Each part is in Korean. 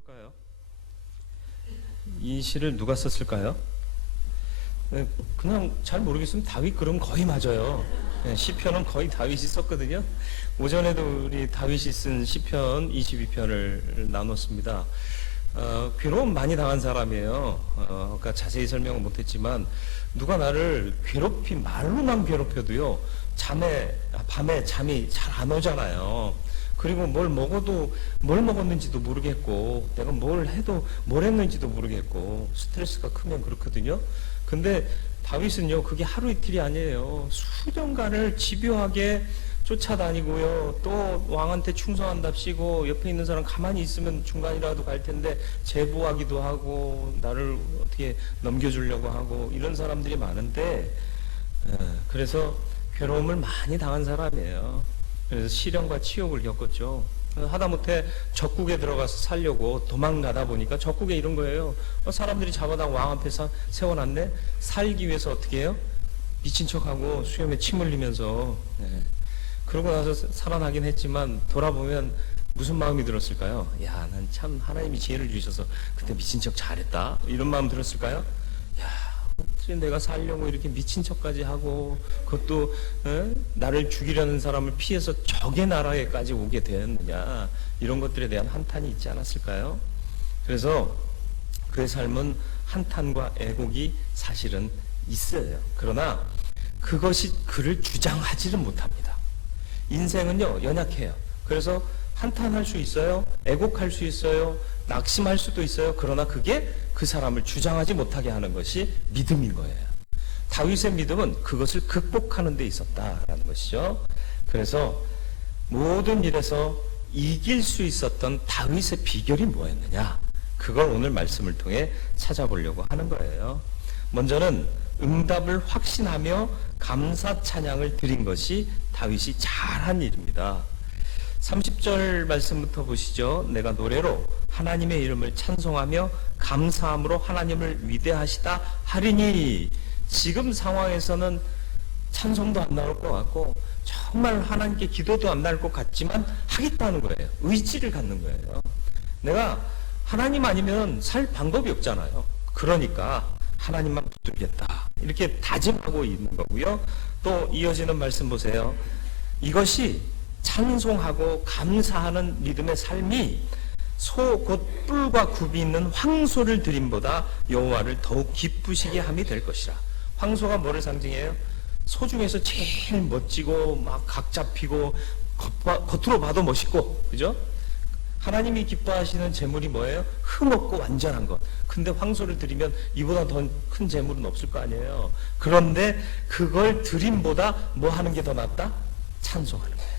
누굴까요? 이 시를 누가 썼을까요? 네, 그냥 잘 모르겠으면 다윗 그럼 거의 맞아요. 네, 시편은 거의 다윗이 썼거든요. 오전에도 우리 다윗이 쓴 시편 22편을 나눴습니다. 괴로움 많이 당한 사람이에요. 그러니까 자세히 설명은 못했지만 누가 나를 말로만 괴롭혀도요. 밤에 잠이 잘 안 오잖아요. 그리고 뭘 먹어도 뭘 먹었는지도 모르겠고 내가 뭘 해도 뭘 했는지도 모르겠고 스트레스가 크면 그렇거든요. 근데 다윗은요 그게 하루 이틀이 아니에요. 수년간을 집요하게 쫓아다니고요. 또 왕한테 충성한답시고 옆에 있는 사람 가만히 있으면 중간이라도 갈 텐데 제보하기도 하고 나를 어떻게 넘겨주려고 하고 이런 사람들이 많은데 그래서 괴로움을 많이 당한 사람이에요. 그래서 시련과 치욕을 겪었죠. 하다못해 적국에 들어가서 살려고 도망가다 보니까 적국에 이런 거예요. 사람들이 잡아다 왕 앞에 세워놨네. 살기 위해서 어떻게 해요? 미친 척하고 수염에 침 흘리면서 그러고 나서 살아나긴 했지만 돌아보면 무슨 마음이 들었을까요? 야, 난 참 하나님이 지혜를 주셔서 그때 미친 척 잘했다 이런 마음 들었을까요? 야, 내가 살려고 이렇게 미친 척까지 하고 그것도 나를 죽이려는 사람을 피해서 적의 나라에까지 오게 되었느냐 이런 것들에 대한 한탄이 있지 않았을까요? 그래서 그의 삶은 한탄과 애곡이 사실은 있어요. 그러나 그것이 그를 주장하지는 못합니다. 인생은요 연약해요. 그래서 한탄할 수 있어요. 애곡할 수 있어요. 낙심할 수도 있어요. 그러나 그게 그 사람을 주장하지 못하게 하는 것이 믿음인 거예요. 다윗의 믿음은 그것을 극복하는 데 있었다라는 것이죠. 그래서 모든 일에서 이길 수 있었던 다윗의 비결이 뭐였느냐? 그걸 오늘 말씀을 통해 찾아보려고 하는 거예요. 먼저는 응답을 확신하며 감사 찬양을 드린 것이 다윗이 잘한 일입니다. 30절 말씀부터 보시죠. 내가 노래로 하나님의 이름을 찬송하며 감사함으로 하나님을 위대하시다 하리니. 지금 상황에서는 찬송도 안 나올 것 같고 정말 하나님께 기도도 안 나올 것 같지만 하겠다는 거예요. 의지를 갖는 거예요. 내가 하나님 아니면 살 방법이 없잖아요. 그러니까 하나님만 붙들겠다 이렇게 다짐하고 있는 거고요. 또 이어지는 말씀 보세요. 이것이 찬송하고 감사하는 믿음의 삶이 소 곧 뿔과 굽이 있는 황소를 드림보다 여호와를 더욱 기쁘시게 함이 될 것이라. 황소가 뭐를 상징해요? 소 중에서 제일 멋지고 막 각 잡히고 겉으로 봐도 멋있고, 그죠? 하나님이 기뻐하시는 재물이 뭐예요? 흠없고 완전한 것. 근데 황소를 드리면 이보다 더 큰 재물은 없을 거 아니에요. 그런데 그걸 드림보다 뭐 하는 게 더 낫다? 찬송하는 거예요.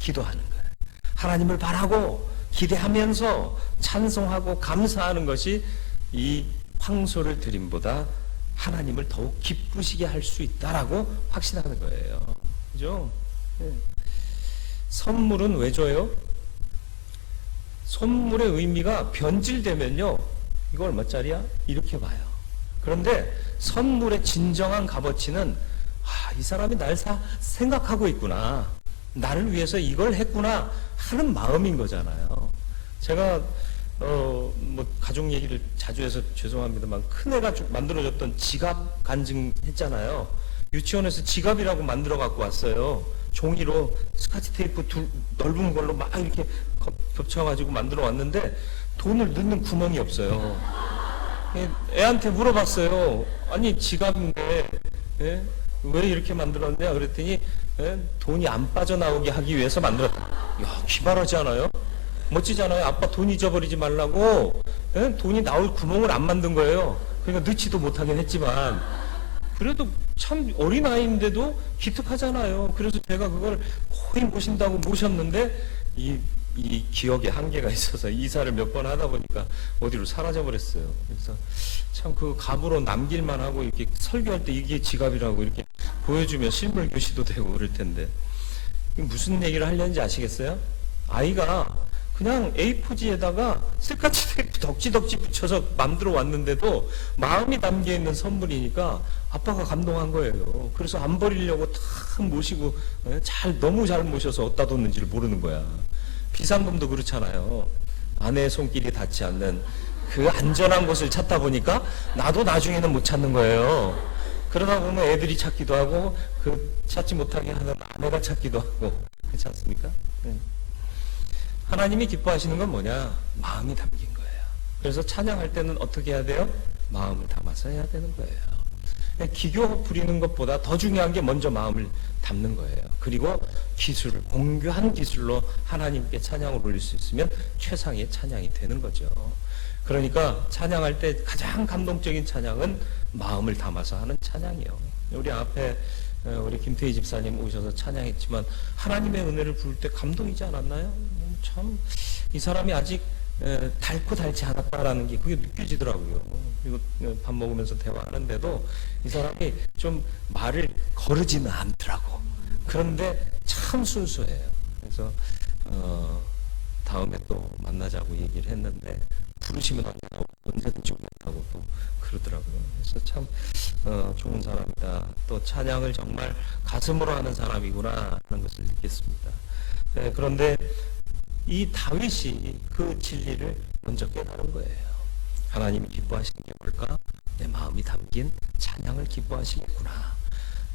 기도하는 거예요. 하나님을 바라고 기대하면서 찬송하고 감사하는 것이 이 황소를 드림보다 하나님을 더욱 기쁘시게 할 수 있다라고 확신하는 거예요. 그죠? 선물은 왜 줘요? 선물의 의미가 변질되면요, 이거 얼마짜리야? 이렇게 봐요. 그런데 선물의 진정한 값어치는 이 사람이 날 생각하고 있구나, 나를 위해서 이걸 했구나 하는 마음인 거잖아요. 제가 뭐 가족 얘기를 자주 해서 죄송합니다만 큰애가 만들어줬던 지갑 간증했잖아요. 유치원에서 지갑이라고 만들어 갖고 왔어요. 종이로 스카치 테이프 넓은 걸로 막 이렇게 겹쳐가지고 만들어 왔는데 돈을 넣는 구멍이 없어요. 애한테 물어봤어요. 아니 지갑인데 왜 이렇게 만들었냐 그랬더니 돈이 안 빠져나오게 하기 위해서 만들었다. 야, 기발하지 않아요? 멋지잖아요. 아빠 돈 잊어버리지 말라고 돈이 나올 구멍을 안 만든 거예요. 그러니까 넣지도 못하긴 했지만 그래도 참 어린아이인데도 기특하잖아요. 그래서 제가 그걸 거의 모신다고 모셨는데 이 기억에 한계가 있어서 이사를 몇 번 하다 보니까 어디로 사라져 버렸어요. 그래서 참 그 갑으로 남길만 하고 이렇게 설교할 때 이게 지갑이라고 이렇게 보여주면 실물 교시도 되고 그럴 텐데 무슨 얘기를 하려는지 아시겠어요? 아이가 그냥 A4지에다가 스카치 테이프 덕지덕지 붙여서 만들어 왔는데도 마음이 담겨 있는 선물이니까 아빠가 감동한 거예요. 그래서 안 버리려고 탁 모시고 너무 잘 모셔서 어디다 뒀는지를 모르는 거야. 비상금도 그렇잖아요. 아내의 손길이 닿지 않는 그 안전한 곳을 찾다 보니까 나도 나중에는 못 찾는 거예요. 그러다 보면 애들이 찾기도 하고 그 찾지 못하게 하는 아내가 찾기도 하고, 그렇지 않습니까? 네. 하나님이 기뻐하시는 건 뭐냐? 마음이 담긴 거예요. 그래서 찬양할 때는 어떻게 해야 돼요? 마음을 담아서 해야 되는 거예요. 기교 부리는 것보다 더 중요한 게 먼저 마음을 담는 거예요. 그리고 기술을, 공교한 기술로 하나님께 찬양을 올릴 수 있으면 최상의 찬양이 되는 거죠. 그러니까 찬양할 때 가장 감동적인 찬양은 마음을 담아서 하는 찬양이에요. 우리 앞에 우리 김태희 집사님 오셔서 찬양했지만 하나님의 은혜를 부를 때 감동이지 않았나요? 참 이 사람이 아직 닳고 닳지 않았다라는 게 그게 느껴지더라고요. 그리고 밥 먹으면서 대화하는데도 이 사람이 좀 말을 거르지는 않더라고. 그런데 참 순수해요. 그래서 다음에 또 만나자고 얘기를 했는데 부르시면 언제든지 오겠다고 또 그러더라고요. 그래서 참 좋은 사람이다. 또 찬양을 정말 가슴으로 하는 사람이구나 하는 것을 느꼈습니다. 그런데 이 다윗이 그 진리를 먼저 깨달은 거예요. 하나님이 기뻐하시는 게 뭘까? 내 마음이 담긴 찬양을 기뻐하시겠구나.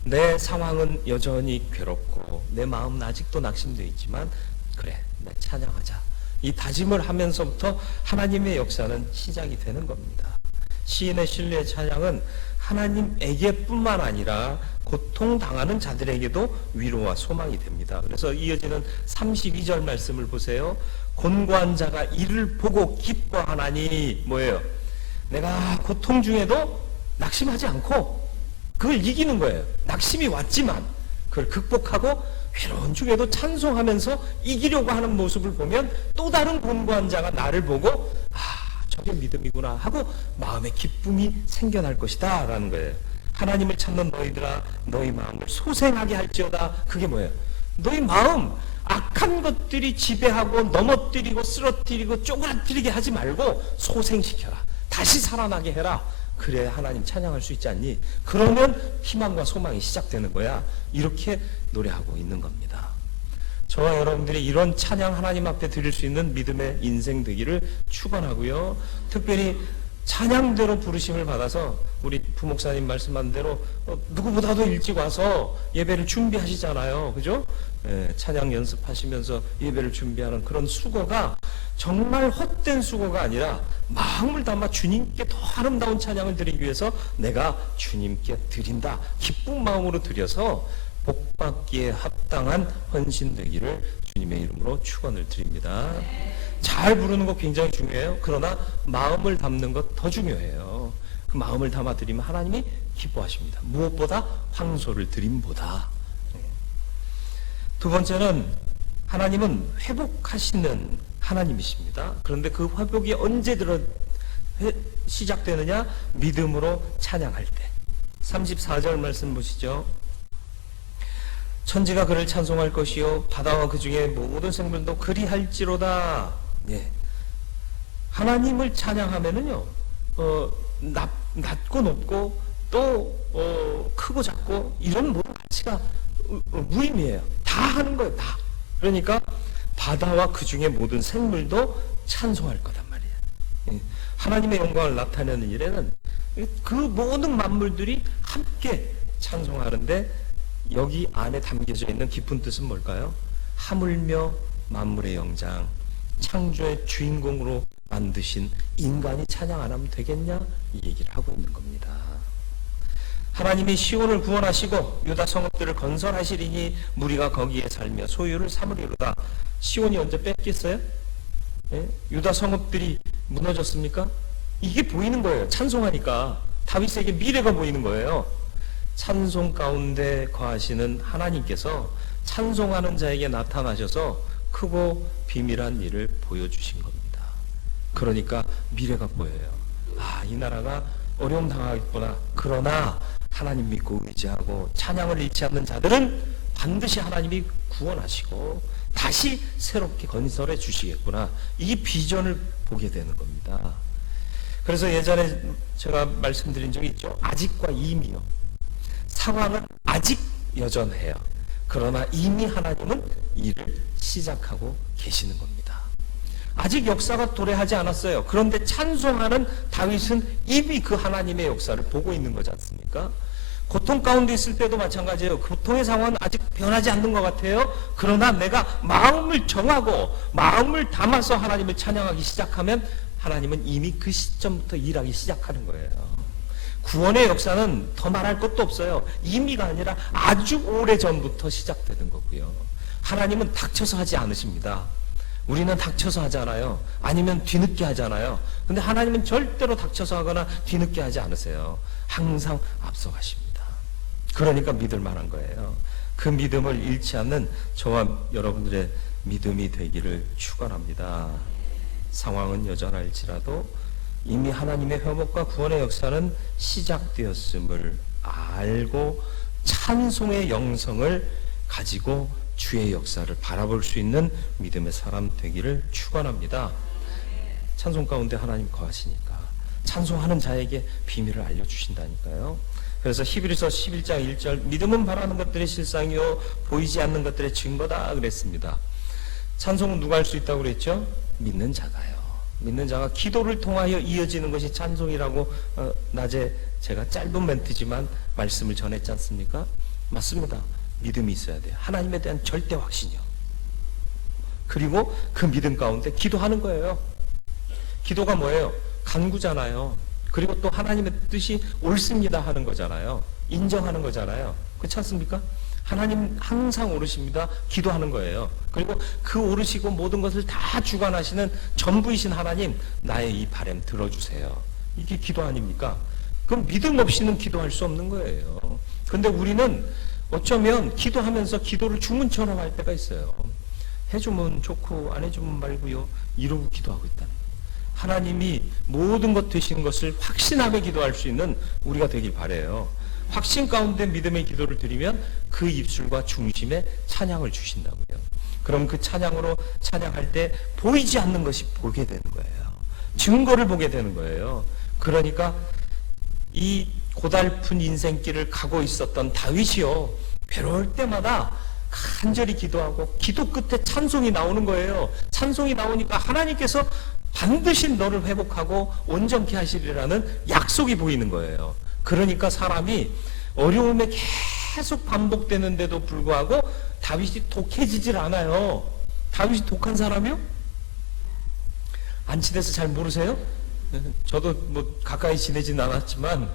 내 상황은 여전히 괴롭고 내 마음은 아직도 낙심되어 있지만 그래, 내 찬양하자. 이 다짐을 하면서부터 하나님의 역사는 시작이 되는 겁니다. 시인의 신뢰의 찬양은 하나님에게뿐만 아니라 고통당하는 자들에게도 위로와 소망이 됩니다. 그래서 이어지는 32절 말씀을 보세요. 곤고한 자가 이를 보고 기뻐하나니 뭐예요? 내가 고통 중에도 낙심하지 않고 그걸 이기는 거예요. 낙심이 왔지만 그걸 극복하고 괴로운 중에도 찬송하면서 이기려고 하는 모습을 보면 또 다른 곤고한 자가 나를 보고 저게 믿음이구나 하고 마음에 기쁨이 생겨날 것이다 라는 거예요. 하나님을 찾는 너희들아 너희 마음을 소생하게 할지어다. 그게 뭐예요? 너희 마음 악한 것들이 지배하고 넘어뜨리고 쓰러뜨리고 쪼그라뜨리게 하지 말고 소생시켜라. 다시 살아나게 해라. 그래야 하나님 찬양할 수 있지 않니? 그러면 희망과 소망이 시작되는 거야. 이렇게 노래하고 있는 겁니다. 저와 여러분들이 이런 찬양 하나님 앞에 드릴 수 있는 믿음의 인생 되기를 축원하고요. 특별히 찬양대로 부르심을 받아서 우리 부목사님 말씀한 대로 누구보다도 일찍 와서 예배를 준비하시잖아요. 그죠? 찬양 연습하시면서 예배를 준비하는 그런 수고가 정말 헛된 수고가 아니라 마음을 담아 주님께 더 아름다운 찬양을 드리기 위해서 내가 주님께 드린다. 기쁜 마음으로 드려서 복받기에 합당한 헌신 되기를 주님의 이름으로 축원을 드립니다. 잘 부르는 거 굉장히 중요해요. 그러나 마음을 담는 것 더 중요해요. 그 마음을 담아 드리면 하나님이 기뻐하십니다. 무엇보다 황소를 드림보다. 두 번째는 하나님은 회복하시는 하나님이십니다. 그런데 그 회복이 언제 시작되느냐? 믿음으로 찬양할 때. 34절 말씀 보시죠. 천지가 그를 찬송할 것이요 바다와 그 중에 모든 생물도 그리할지로다. 예. 하나님을 찬양하면은요, 낮고 높고 또 크고 작고 이런 모든 가치가 무의미해요. 다 하는 거예요. 다. 그러니까 바다와 그 중에 모든 생물도 찬송할 거단 말이에요. 예. 하나님의 영광을 나타내는 일에는 그 모든 만물들이 함께 찬송하는데 여기 안에 담겨져 있는 깊은 뜻은 뭘까요? 하물며 만물의 영장, 창조의 주인공으로 만드신 인간이 찬양 안 하면 되겠냐? 이 얘기를 하고 있는 겁니다. 하나님이 시온을 구원하시고 유다 성읍들을 건설하시리니 무리가 거기에 살며 소유를 삼으리로다. 시온이 언제 뺏겼어요? 예? 유다 성읍들이 무너졌습니까? 이게 보이는 거예요. 찬송하니까 다윗에게 미래가 보이는 거예요. 찬송 가운데 거하시는 하나님께서 찬송하는 자에게 나타나셔서 크고 비밀한 일을 보여주신 겁니다. 그러니까 미래가 보여요. 이 나라가 어려움 당하겠구나. 그러나 하나님 믿고 의지하고 찬양을 잃지 않는 자들은 반드시 하나님이 구원하시고 다시 새롭게 건설해 주시겠구나. 이 비전을 보게 되는 겁니다. 그래서 예전에 제가 말씀드린 적이 있죠. 아직과 이미요. 상황은 아직 여전해요. 그러나 이미 하나님은 일을 시작하고 계시는 겁니다. 아직 역사가 도래하지 않았어요. 그런데 찬송하는 다윗은 이미 그 하나님의 역사를 보고 있는 거지 않습니까? 고통 가운데 있을 때도 마찬가지예요. 고통의 상황은 아직 변하지 않는 것 같아요. 그러나 내가 마음을 정하고 마음을 담아서 하나님을 찬양하기 시작하면 하나님은 이미 그 시점부터 일하기 시작하는 거예요. 구원의 역사는 더 말할 것도 없어요. 이미가 아니라 아주 오래전부터 시작되는 거고요. 하나님은 닥쳐서 하지 않으십니다. 우리는 닥쳐서 하잖아요. 아니면 뒤늦게 하잖아요. 근데 하나님은 절대로 닥쳐서 하거나 뒤늦게 하지 않으세요. 항상 앞서가십니다. 그러니까 믿을 만한 거예요. 그 믿음을 잃지 않는 저와 여러분들의 믿음이 되기를 축원합니다. 상황은 여전할지라도 이미 하나님의 회복과 구원의 역사는 시작되었음을 알고 찬송의 영성을 가지고 주의 역사를 바라볼 수 있는 믿음의 사람 되기를 축원합니다. 찬송 가운데 하나님 거하시니까 찬송하는 자에게 비밀을 알려주신다니까요. 그래서 히브리서 11장 1절 믿음은 바라는 것들의 실상이요 보이지 않는 것들의 증거다 그랬습니다. 찬송은 누가 할 수 있다고 그랬죠? 믿는 자가요. 믿는 자가 기도를 통하여 이어지는 것이 찬송이라고 낮에 제가 짧은 멘트지만 말씀을 전했지 않습니까? 맞습니다. 믿음이 있어야 돼요. 하나님에 대한 절대 확신이요. 그리고 그 믿음 가운데 기도하는 거예요. 기도가 뭐예요? 간구잖아요. 그리고 또 하나님의 뜻이 옳습니다 하는 거잖아요. 인정하는 거잖아요. 그렇지 않습니까? 하나님 항상 오르십니다. 기도하는 거예요. 그리고 그 오르시고 모든 것을 다 주관하시는 전부이신 하나님, 나의 이 바람 들어주세요. 이게 기도 아닙니까? 그럼 믿음 없이는 기도할 수 없는 거예요. 근데 우리는 어쩌면 기도하면서 기도를 주문처럼 할 때가 있어요. 해주면 좋고 안 해주면 말고요. 이러고 기도하고 있다는 거예요. 하나님이 모든 것 되신 것을 확신하며 기도할 수 있는 우리가 되길 바라요. 확신 가운데 믿음의 기도를 드리면 그 입술과 중심에 찬양을 주신다고요. 그럼 그 찬양으로 찬양할 때 보이지 않는 것이 보게 되는 거예요. 증거를 보게 되는 거예요. 그러니까 이 고달픈 인생길을 가고 있었던 다윗이요, 괴로울 때마다 간절히 기도하고 기도 끝에 찬송이 나오는 거예요. 찬송이 나오니까 하나님께서 반드시 너를 회복하고 온전케 하시리라는 약속이 보이는 거예요. 그러니까 사람이 어려움에 계속 반복되는데도 불구하고 다윗이 독해지질 않아요. 다윗이 독한 사람이요? 안치돼서 잘 모르세요? 저도 뭐 가까이 지내진 않았지만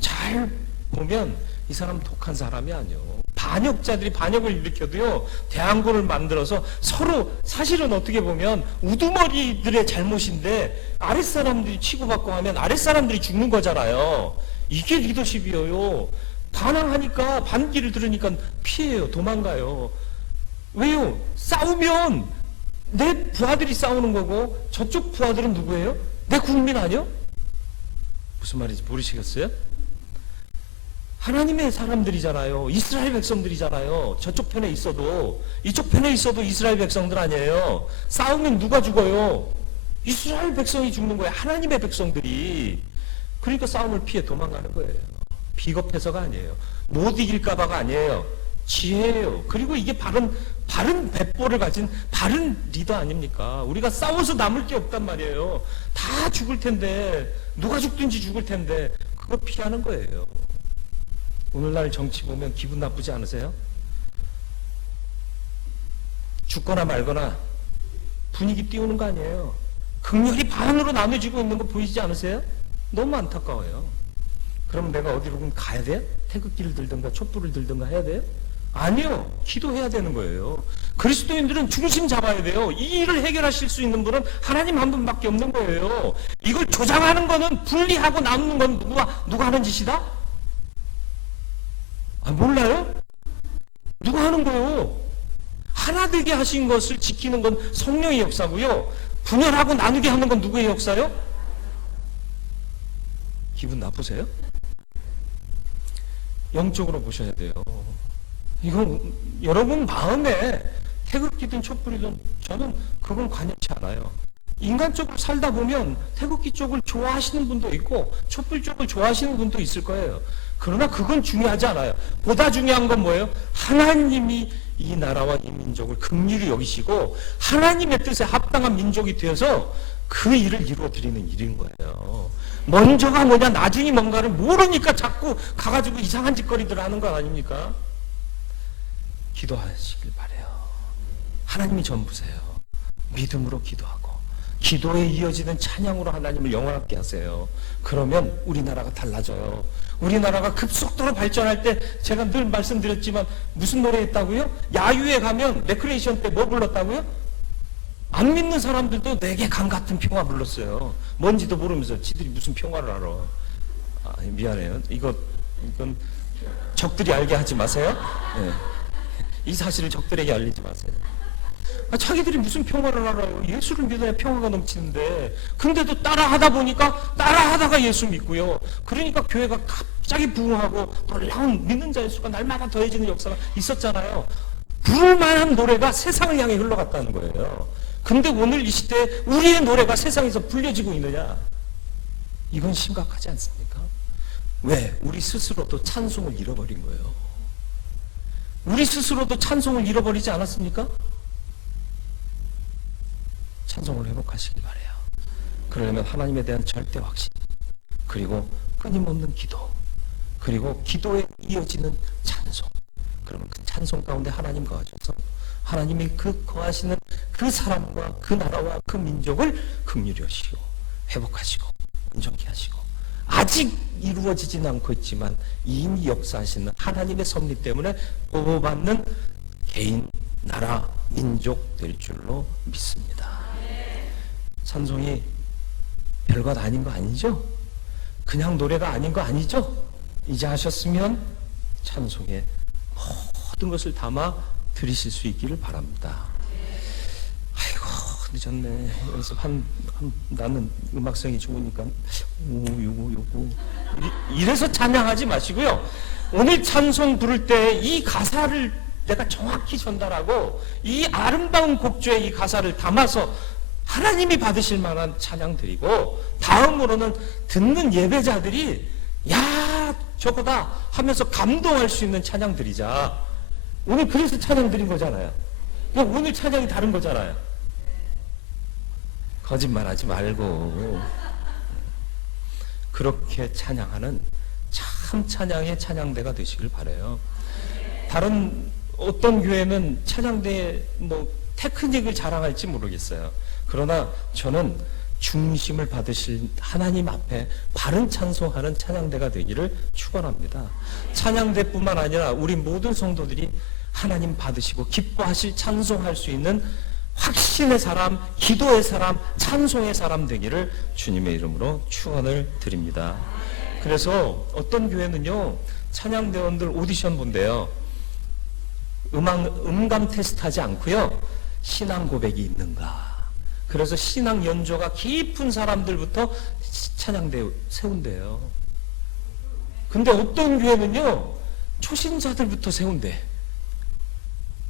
잘 보면 이 사람 독한 사람이 아니에요. 반역자들이 반역을 일으켜도요, 대항군을 만들어서 서로 사실은 어떻게 보면 우두머리들의 잘못인데 아랫사람들이 치고받고 하면 아랫사람들이 죽는 거잖아요. 이게 리더십이에요. 반항하니까 반기를 들으니까 피해요. 도망가요. 왜요? 싸우면 내 부하들이 싸우는 거고 저쪽 부하들은 누구예요? 내 국민 아니요? 무슨 말인지 모르시겠어요? 하나님의 사람들이잖아요. 이스라엘 백성들이잖아요. 저쪽 편에 있어도 이쪽 편에 있어도 이스라엘 백성들 아니에요. 싸우면 누가 죽어요? 이스라엘 백성이 죽는 거예요. 하나님의 백성들이. 그러니까 싸움을 피해 도망가는 거예요. 비겁해서가 아니에요. 못 이길까봐가 아니에요. 지혜예요. 그리고 이게 바른 배포를 가진 바른 리더 아닙니까? 우리가 싸워서 남을 게 없단 말이에요. 다 죽을 텐데, 누가 죽든지 죽을 텐데 그거 피하는 거예요. 오늘날 정치 보면 기분 나쁘지 않으세요? 죽거나 말거나 분위기 띄우는 거 아니에요. 극렬히 반으로 나눠지고 있는 거 보이지 않으세요? 너무 안타까워요. 그럼 내가 어디로 가야 돼? 태극기를 들든가 촛불을 들든가 해야 돼요? 아니요. 기도해야 되는 거예요. 그리스도인들은 중심 잡아야 돼요. 이 일을 해결하실 수 있는 분은 하나님 한 분밖에 없는 거예요. 이걸 조장하는 거는, 분리하고 나누는 건 누가 하는 짓이다? 몰라요? 누가 하는 거예요? 하나 되게 하신 것을 지키는 건 성령의 역사고요. 분열하고 나누게 하는 건 누구의 역사요? 기분 나쁘세요? 영적으로 보셔야 돼요. 이건 여러분 마음에 태극기든 촛불이든 저는 그건 관여치 않아요. 인간적으로 살다 보면 태극기 쪽을 좋아하시는 분도 있고 촛불 쪽을 좋아하시는 분도 있을 거예요. 그러나 그건 중요하지 않아요. 보다 중요한 건 뭐예요? 하나님이 이 나라와 이 민족을 긍휼히 여기시고 하나님의 뜻에 합당한 민족이 되어서 그 일을 이루어드리는 일인 거예요. 먼저가 뭐냐 나중이 뭔가를 모르니까 자꾸 가가지고 이상한 짓거리들 하는 거 아닙니까? 기도하시길 바래요. 하나님이 전부세요. 믿음으로 기도하고 기도에 이어지는 찬양으로 하나님을 영원하게 하세요. 그러면 우리나라가 달라져요. 우리나라가 급속도로 발전할 때 제가 늘 말씀드렸지만 무슨 노래 했다고요? 야유회 가면 레크레이션 때 뭐 불렀다고요? 안 믿는 사람들도 내게 강 같은 평화 불렀어요. 뭔지도 모르면서 지들이 무슨 평화를 알아. 아, 미안해요. 이건 적들이 알게 하지 마세요. 네. 이 사실을 적들에게 알리지 마세요. 자기들이 무슨 평화를 알아요. 예수를 믿어야 평화가 넘치는데. 근데도 따라하다 보니까 따라하다가 예수 믿고요. 그러니까 교회가 갑자기 부흥하고 놀라운 믿는 자의 수가 날마다 더해지는 역사가 있었잖아요. 부를 만한 노래가 세상을 향해 흘러갔다는 거예요. 근데 오늘 이 시대에 우리의 노래가 세상에서 불려지고 있느냐? 이건 심각하지 않습니까? 왜? 우리 스스로도 찬송을 잃어버린 거예요. 우리 스스로도 찬송을 잃어버리지 않았습니까? 찬송을 회복하시길 바래요. 그러려면 하나님에 대한 절대 확신, 그리고 끊임없는 기도, 그리고 기도에 이어지는 찬송. 그러면 그 찬송 가운데 하나님 거하셔서 하나님이 그 거하시는 그 사람과 그 나라와 그 민족을 긍휼히 여시고 회복하시고 온전케 하시고 아직 이루어지지는 않고 있지만 이미 역사하시는 하나님의 섭리 때문에 보호받는 개인, 나라, 민족 될 줄로 믿습니다. 찬송이 별것 아닌 거 아니죠? 그냥 노래가 아닌 거 아니죠? 이제 하셨으면 찬송에 모든 것을 담아 드리실 수 있기를 바랍니다. 아이고 늦었네. 연습한 나는 음악성이 좋으니까 요거 이래서 찬양하지 마시고요. 오늘 찬송 부를 때 이 가사를 내가 정확히 전달하고 이 아름다운 곡조의 이 가사를 담아서 하나님이 받으실 만한 찬양 드리고, 다음으로는 듣는 예배자들이 야 저거다 하면서 감동할 수 있는 찬양 드리자. 오늘 그래서 찬양 드린 거잖아요. 오늘 찬양이 다른 거잖아요. 거짓말하지 말고 그렇게 찬양하는 참 찬양의 찬양대가 되시길 바라요. 다른 어떤 교회는 찬양대에 뭐 테크닉을 자랑할지 모르겠어요. 그러나 저는 중심을 받으실 하나님 앞에 바른 찬송하는 찬양대가 되기를 축원합니다. 찬양대뿐만 아니라 우리 모든 성도들이 하나님 받으시고 기뻐하실 찬송할 수 있는 확신의 사람, 기도의 사람, 찬송의 사람 되기를 주님의 이름으로 축원을 드립니다. 그래서 어떤 교회는요, 찬양대원들 오디션 본대요. 음감 테스트하지 않고요, 신앙 고백이 있는가. 그래서 신앙 연조가 깊은 사람들부터 찬양대 세운대요. 근데 어떤 교회는요, 초신자들부터 세운대.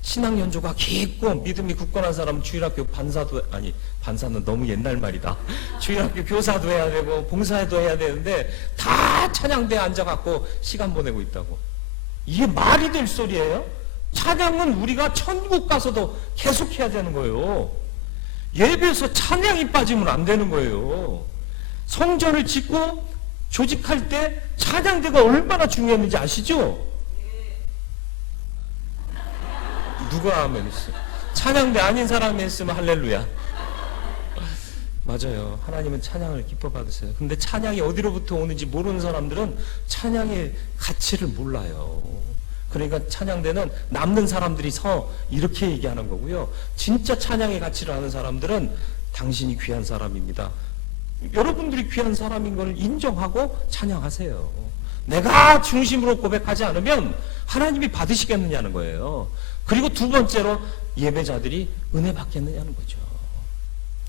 신앙 연조가 깊고 믿음이 굳건한 사람은 주일학교 반사도, 아니 반사는 너무 옛날 말이다. 주일학교 교사도 해야 되고 봉사도 해야 되는데 다 찬양대에 앉아갖고 시간 보내고 있다고. 이게 말이 될 소리예요? 찬양은 우리가 천국 가서도 계속 해야 되는 거예요. 예배에서 찬양이 빠지면 안 되는 거예요. 성전을 짓고 조직할 때 찬양대가 얼마나 중요했는지 아시죠? 누가 하면 있어? 찬양대 아닌 사람이 했으면 할렐루야. 맞아요. 하나님은 찬양을 기뻐 받으세요. 근데 찬양이 어디로부터 오는지 모르는 사람들은 찬양의 가치를 몰라요. 그러니까 찬양대는 남는 사람들이 서 이렇게 얘기하는 거고요. 진짜 찬양의 가치를 아는 사람들은 당신이 귀한 사람입니다. 여러분들이 귀한 사람인 걸 인정하고 찬양하세요. 내가 중심으로 고백하지 않으면 하나님이 받으시겠느냐는 거예요. 그리고 두 번째로 예배자들이 은혜 받겠느냐는 거죠.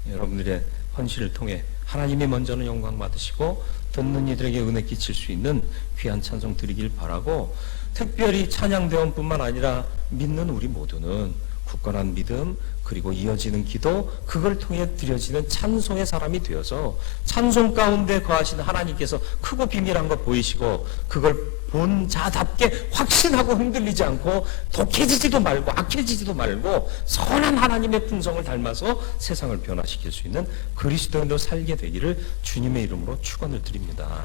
여러분들의 헌신을 통해 하나님이 먼저는 영광 받으시고 듣는 이들에게 은혜 끼칠 수 있는 귀한 찬송 드리길 바라고, 특별히 찬양대원뿐만 아니라 믿는 우리 모두는 굳건한 믿음, 그리고 이어지는 기도, 그걸 통해 드려지는 찬송의 사람이 되어서 찬송 가운데 거하시는 하나님께서 크고 비밀한 거 보이시고 그걸 본자답게 확신하고 흔들리지 않고 독해지지도 말고 악해지지도 말고 선한 하나님의 품성을 닮아서 세상을 변화시킬 수 있는 그리스도인으로 살게 되기를 주님의 이름으로 축원을 드립니다.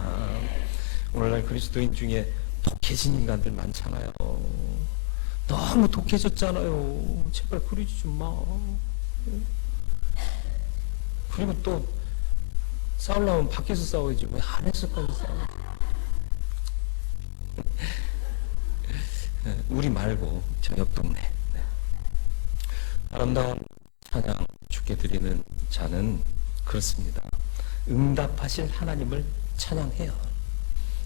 오늘날 그리스도인 중에 독해진 인간들 많잖아요. 너무 독해졌잖아요. 제발 그러지 좀 마. 그리고 또 싸우려면 밖에서 싸워야지 왜 안에서까지 싸워? 우리 말고 저 옆 동네. 아름다운 찬양 주께 드리는 자는 그렇습니다. 응답하실 하나님을 찬양해요.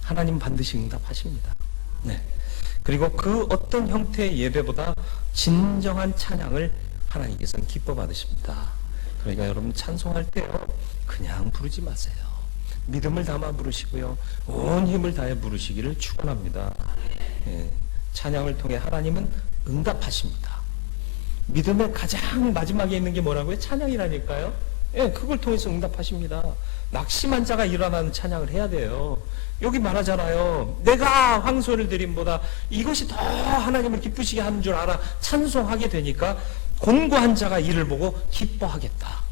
하나님 반드시 응답하십니다. 네. 그리고 그 어떤 형태의 예배보다 진정한 찬양을 하나님께서는 기뻐 받으십니다. 그러니까 여러분 찬송할 때요, 그냥 부르지 마세요. 믿음을 담아 부르시고요, 온 힘을 다해 부르시기를 축원합니다. 예, 찬양을 통해 하나님은 응답하십니다. 믿음의 가장 마지막에 있는 게 뭐라고요? 찬양이라니까요. 예, 그걸 통해서 응답하십니다. 낙심한 자가 일어나는 찬양을 해야 돼요. 여기 말하잖아요. 내가 황소를 드림보다 이것이 더 하나님을 기쁘시게 하는 줄 알아 찬송하게 되니까 곤고한 자가 이를 보고 기뻐하겠다.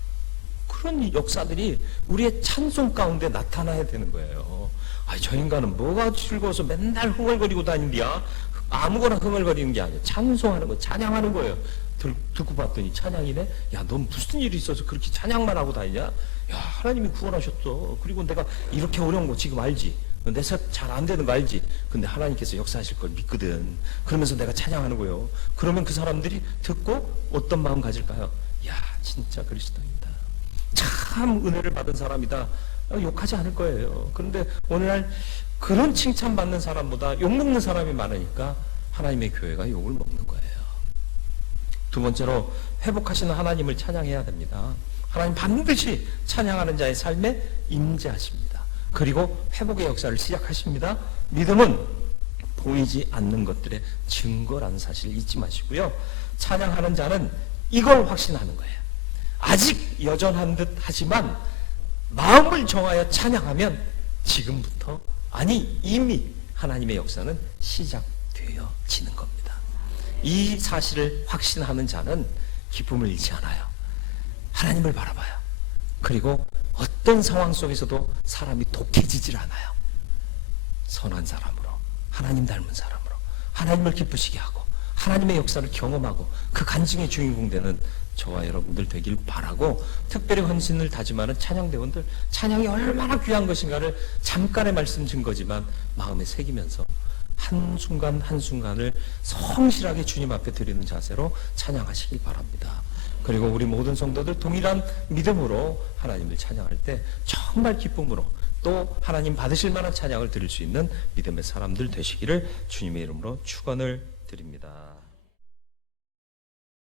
그런 역사들이 우리의 찬송 가운데 나타나야 되는 거예요. 아니, 저 인간은 뭐가 즐거워서 맨날 흥얼거리고 다닌디야? 아무거나 흥얼거리는 게 아니에요. 찬송하는 거, 찬양하는 거예요. 듣고 봤더니 찬양이네? 야, 넌 무슨 일이 있어서 그렇게 찬양만 하고 다니냐? 야, 하나님이 구원하셨어. 그리고 내가 이렇게 어려운 거 지금 알지? 내 잘 안 되는 거 알지? 근데 하나님께서 역사하실 걸 믿거든. 그러면서 내가 찬양하는 거예요. 그러면 그 사람들이 듣고 어떤 마음 가질까요? 야, 진짜 그리스도인이다. 참 은혜를 받은 사람이다. 욕하지 않을 거예요. 그런데 오늘날 그런 칭찬받는 사람보다 욕먹는 사람이 많으니까 하나님의 교회가 욕을 먹는 거예요. 두 번째로 회복하시는 하나님을 찬양해야 됩니다. 하나님 반드시 찬양하는 자의 삶에 임재하십니다. 그리고 회복의 역사를 시작하십니다. 믿음은 보이지 않는 것들의 증거라는 사실을 잊지 마시고요. 찬양하는 자는 이걸 확신하는 거예요. 아직 여전한 듯 하지만 마음을 정하여 찬양하면 지금부터, 아니 이미 하나님의 역사는 시작되어지는 겁니다. 이 사실을 확신하는 자는 기쁨을 잃지 않아요. 하나님을 바라봐요. 그리고 어떤 상황 속에서도 사람이 독해지질 않아요. 선한 사람으로, 하나님 닮은 사람으로 하나님을 기쁘시게 하고 하나님의 역사를 경험하고 그 간증의 주인공 되는 저와 여러분들 되길 바라고, 특별히 헌신을 다짐하는 찬양대원들, 찬양이 얼마나 귀한 것인가를 잠깐의 말씀 증거지만 마음에 새기면서 한순간 한순간을 성실하게 주님 앞에 드리는 자세로 찬양하시길 바랍니다. 그리고 우리 모든 성도들 동일한 믿음으로 하나님을 찬양할 때 정말 기쁨으로 또 하나님 받으실 만한 찬양을 드릴 수 있는 믿음의 사람들 되시기를 주님의 이름으로 축원을 드립니다.